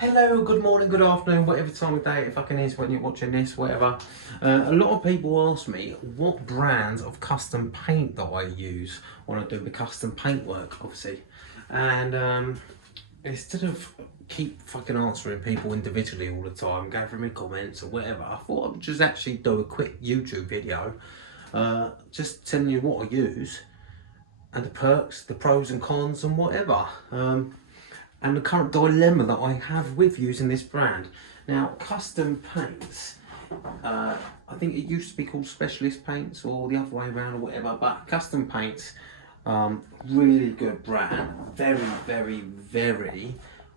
Hello, good morning, good afternoon, whatever time of day it fucking is when you're watching this, whatever. A lot of people ask me what brands of custom paint that I use when I do the custom paint work, obviously. And instead of keep fucking answering people individually all the time, going through my comments or whatever, I thought I'd just actually do a quick YouTube video, just telling you what I use and the perks, the pros and cons and whatever. And the current dilemma that I have with using this brand. Now, custom paints, I think it used to be called specialist paints or the other way around or whatever, but custom paints, really good brand, very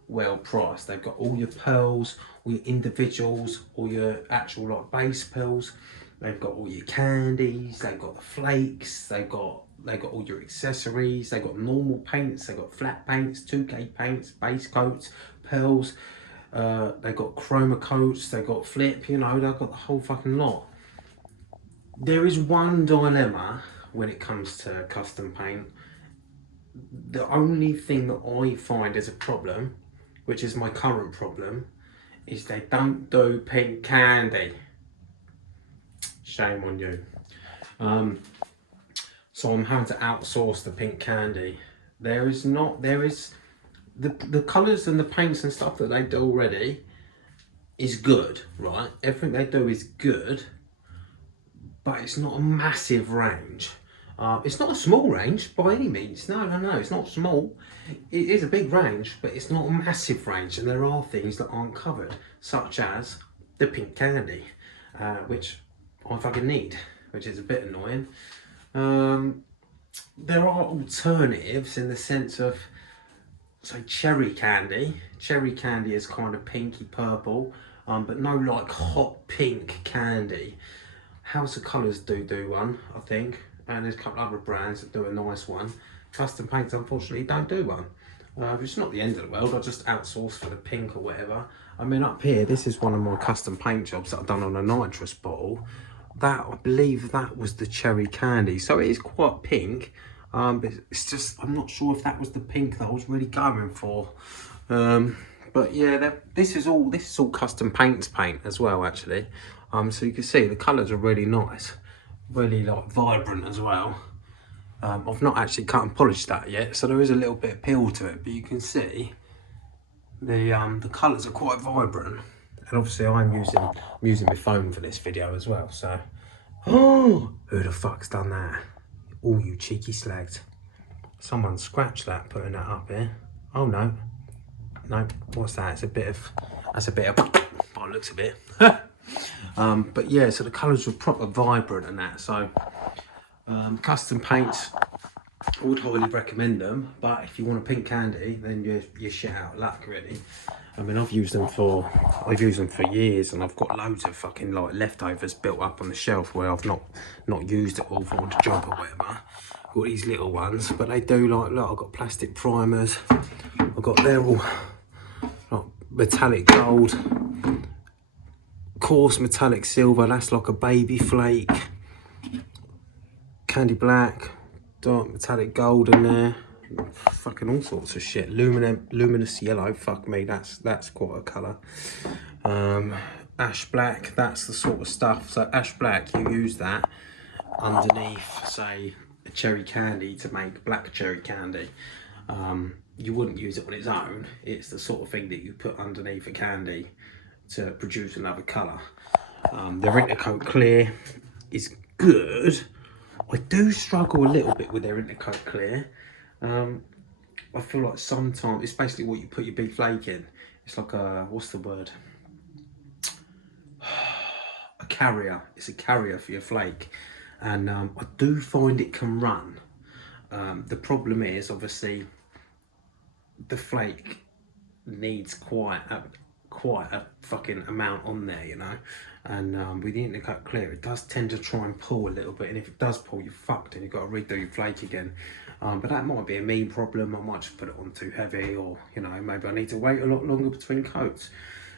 well priced. They've got all your pearls, all your individuals, all your actual like base pearls. They've got all your candies, they've got the flakes, they've got all your accessories, they've got normal paints, they've got flat paints, 2K paints, base coats, pearls, they've got chroma coats, they've got flip, you know, they've got the whole fucking lot. There is one dilemma when it comes to custom paint. The only thing that I find is a problem, which is my current problem, is they don't do pink candy. Shame on you. So I'm having to outsource the pink candy. There is the colours and the paints and stuff that they do already is good, right? Everything they do is good, but it's not a massive range. It's not a small range by any means. No, it's not small. It is a big range, but it's not a massive range. And there are things that aren't covered, such as the pink candy, which I fucking need, which is a bit annoying. There are alternatives in the sense of, say, cherry candy. Cherry candy is kind of pinky purple, but no like hot pink candy. House of Colours do one, I think, and there's a couple other brands that do a nice one. Custom Paints unfortunately don't do one. It's not the end of the world. I just outsource for the pink or whatever. I mean, up here, this is one of my custom paint jobs that I've done on a nitrous bottle. That, I believe that was the cherry candy, so it is quite pink, but it's just, I'm not sure if that was the pink that I was really going for. But yeah, this is all custom paint as well, actually. So you can see the colours are really nice, really like vibrant as well. I've not actually cut and polished that yet, so there is a little bit of peel to it, but you can see the colours are quite vibrant. And obviously I'm using my phone for this video as well, so. Oh, who the fuck's done that? Oh, you cheeky slags. Someone scratched that, putting that up here. Oh no. No, what's that? That's a bit of, by the looks of it. But yeah, so the colours were proper vibrant and that, so custom paints, I would highly recommend them, but if you want a pink candy, then you're shit out of luck, really. I mean, I've used them for years, and I've got loads of fucking like leftovers built up on the shelf where I've not used it all for the job or whatever. I've got these little ones, but they do like, look, I've got plastic primers. They're all like metallic gold, coarse metallic silver. That's like a baby flake, candy black, dark metallic gold in there. Fucking all sorts of shit. Luminous yellow, fuck me, that's quite a colour. Ash black, that's the sort of stuff. So ash black, you use that underneath, say, a cherry candy to make black cherry candy. You wouldn't use it on its own. It's the sort of thing that you put underneath a candy to produce another colour. The Intercoat Clear is good. I do struggle a little bit with their Intercoat Clear. I feel like sometimes it's basically what you put your big flake in. It's like a, what's the word? A carrier. It's a carrier for your flake, and I do find it can run. The problem is obviously the flake needs quite a fucking amount on there, you know. And with the Intercoat Clear, it does tend to try and pull a little bit, and if it does pull, you're fucked and you've got to redo your flake again. But that might be a me problem. I might just put it on too heavy, or you know, maybe I need to wait a lot longer between coats.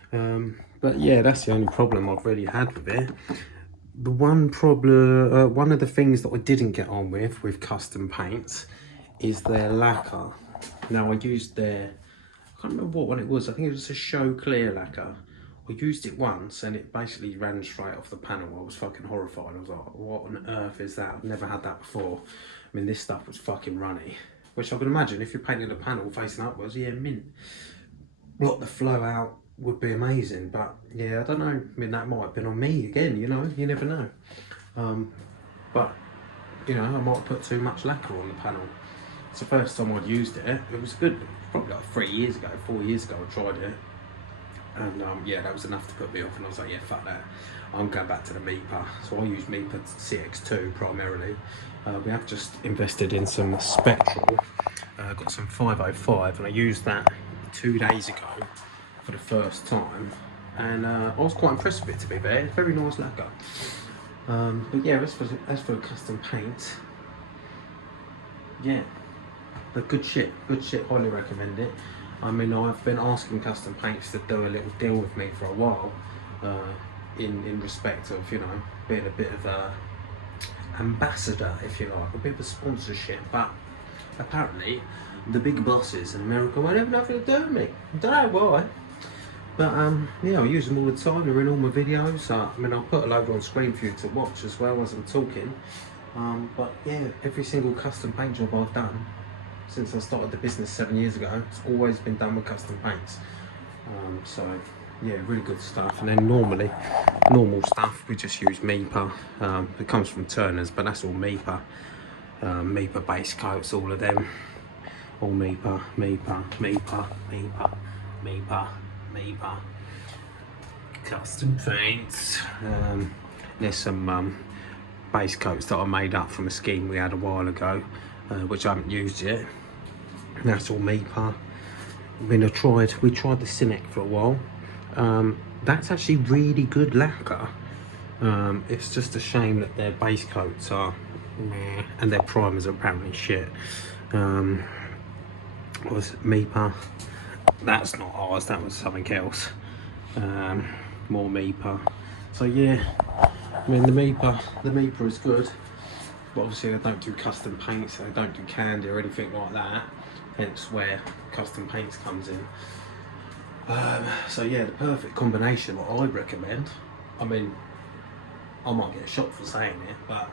But yeah, that's the only problem I've really had with it. The one problem, one of the things that I didn't get on with custom paints is their lacquer. Now I used their, I can't remember what one it was. I think it was a show clear lacquer. I used it once and it basically ran straight off the panel. I was fucking horrified. I was like, what on earth is that? I've never had that before. I mean, this stuff was fucking runny. Which I can imagine if you're painting a panel facing upwards, yeah, mint. Block the flow out would be amazing. But yeah, I don't know. I mean, that might have been on me again, you know, you never know. But, you know, I might have put too much lacquer on the panel. It's the first time I'd used it. It was good, probably like 4 years ago I tried it. And yeah, that was enough to put me off, and I was like, yeah, fuck that. I'm going back to the MIPA. So I use MIPA CX2 primarily. We have just invested in some Spectral. Got some 505, and I used that 2 days ago for the first time. And I was quite impressed with it, to be fair. It's very nice lacquer. But yeah, as for custom paint, yeah, but good shit, highly recommend it. I mean, I've been asking custom paints to do a little deal with me for a while, in respect of, you know, being a bit of a ambassador, if you like, a bit of a sponsorship. But apparently the big bosses in America won't have nothing to do with me. I don't know why. But yeah, I use them all the time. They're in all my videos. I mean, I'll put a load on screen for you to watch as well as I'm talking. But yeah, every single custom paint job I've done since I started the business 7 years ago, it's always been done with custom paints. So yeah, really good stuff. And then normal stuff, we just use MIPA. It comes from Turner's, but that's all MIPA. MIPA base coats, all of them. All MIPA. Custom paints. There's some base coats that I made up from a scheme we had a while ago, which I haven't used yet. That's all MIPA. I mean, we tried the Cynic for a while. That's actually really good lacquer. It's just a shame that their base coats are meh, and their primers are apparently shit. What was it, MIPA? That's not ours, that was something else. More MIPA. So yeah, I mean, the MIPA is good, but obviously they don't do custom paints, they don't do candy or anything like that, hence where custom paints comes in. So yeah, the perfect combination, what I'd recommend, I mean, I might get a shot for saying it, but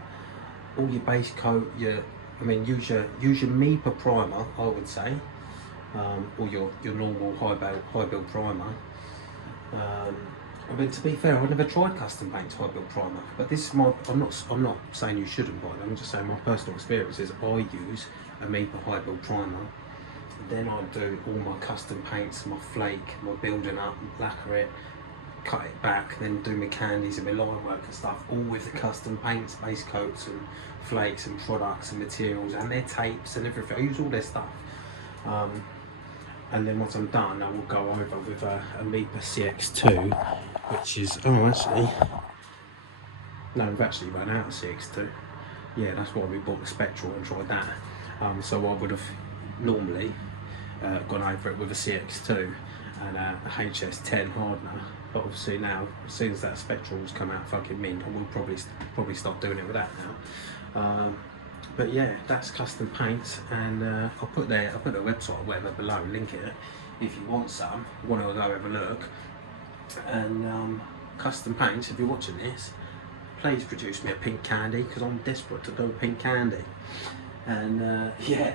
all your base coat, use your MIPA primer, I would say, or your normal high build primer. I mean, to be fair, I've never tried custom paints high build primer, but this is my, I'm not saying you shouldn't buy them, I'm just saying my personal experience is I use a MIPA high build primer, then I do all my custom paints, my flake, my building up, lacquer it, cut it back, then do my candies and my line work and stuff, all with the custom paints, base coats and flakes and products and materials and their tapes and everything. I use all their stuff. And then once I'm done, I will go over with a MIPA CX2, which is, we've actually run out of CX2. Yeah, that's why we bought the Spectral and tried that. So I would have normally gone over it with a CX2 and a HS10 hardener, but obviously now, as soon as that Spectral's come out fucking mint, I will probably start doing it with that now. But yeah, that's custom paints, and I'll put their website or whatever below, link it if you want some, want to go have a look. And custom paints, if you're watching this, please produce me a pink candy, because I'm desperate to do pink candy. And yeah.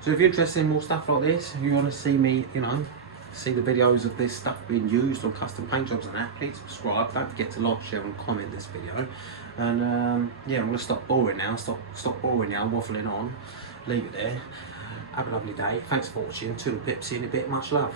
So if you're interested in more stuff like this, if you want to see me, see the videos of this stuff being used on custom paint jobs and that, please subscribe. Don't forget to like, share and comment this video. And yeah, I'm going to stop boring now, stop boring now, waffling on, leave it there. Have a lovely day, thanks for watching, toodle pips, see you in a bit, much love.